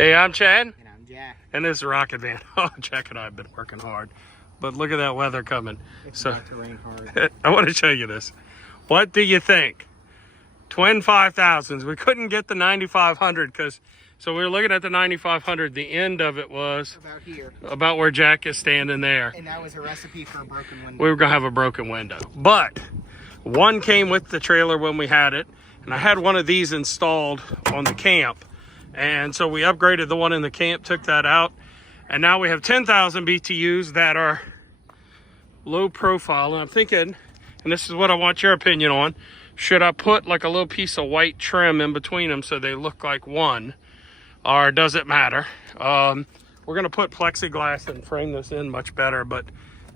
Hey, I'm Chad. And I'm Jack. And this is Rocket Van. Oh, Jack and I have been working hard. But look at that weather coming. It's So about to rain hard. I want to show you this. What do you think? Twin 5000s. We couldn't get the 9500 because, so we were looking at the 9500. The end of it was About here. about where Jack is standing there. And that was a recipe for a broken window. We were going to have a broken window. But one came with the trailer when we had it. And I had one of these installed on the camp. And so we upgraded the one in the camp, took that out. And now we have 10,000 BTUs that are low profile. And I'm thinking, and this is what I want your opinion on, should I put like a little piece of white trim in between them so they look like one? Or does it matter? We're going to put plexiglass and frame this in much better, but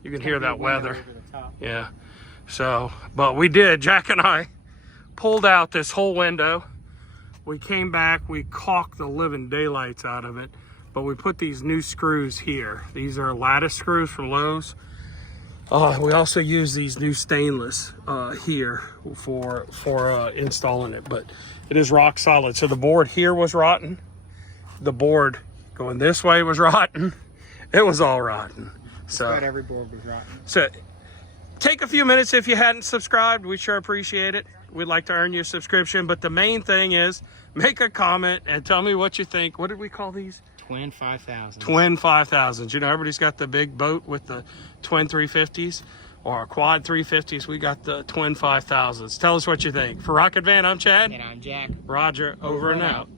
you can hear that weather. Yeah. So, but we did. Jack and I pulled out this whole window. We came back, we caulked the living daylights out of it, but we put these new screws here. These are lattice screws from Lowe's. We also use these new stainless here for installing it, but it is rock solid. So the board here was rotten. The board going this way was rotten. It was all rotten. So every board was rotten. So take a few minutes if you hadn't subscribed. We sure appreciate it. We'd like to earn you a subscription, but the main thing is make a comment and tell me what you think. What did we call these? Twin 5000s. Twin 5000s. You know, everybody's got the big boat with the twin 350s or quad 350s. We got the twin 5000s. Tell us what you think. For Rocket Van, I'm Chad. And I'm Jack. Roger, over and out.